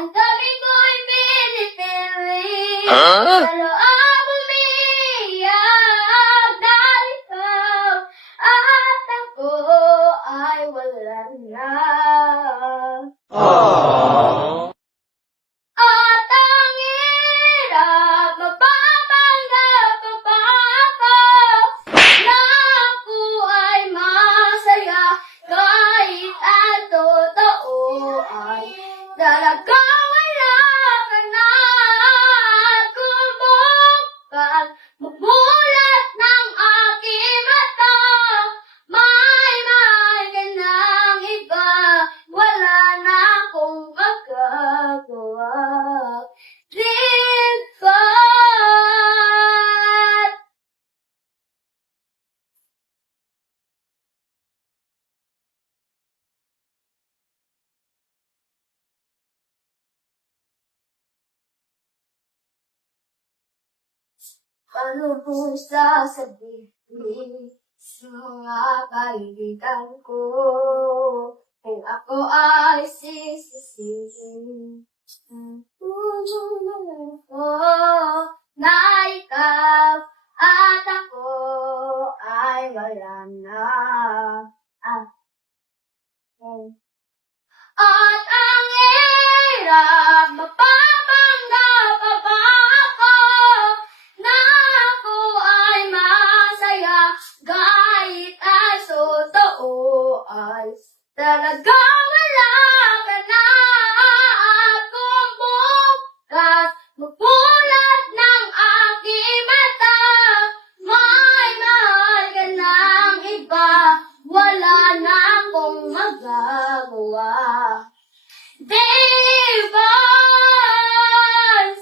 Ang dami ko'y pinipili, pero ako umiiyak dahil ikaw at ako ay wala na. At ang hirap, mapapanggap pa ba ako na ako ay masaya kahit ang totoo ay talagang wala ka na. At kung bukas magmulat ng aking mata, may ka ng iba, wala na akong magagawa. Goodbye. Paano kung sasabihin sa mga kaibigan ko kung ako ay sisisihin? Na ikaw at ako ay wala na. At ang hirap, mapapanggap pa ba ako na ako ay masaya kahit ang totoo ay talagang wala ka na. At kung bukas magmulat ng aking mata, may mahal ka ng iba, wala na akong magagawa. Di ba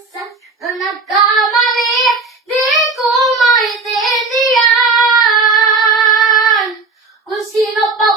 sa nagkamali, di ko maintindihan kung sino pa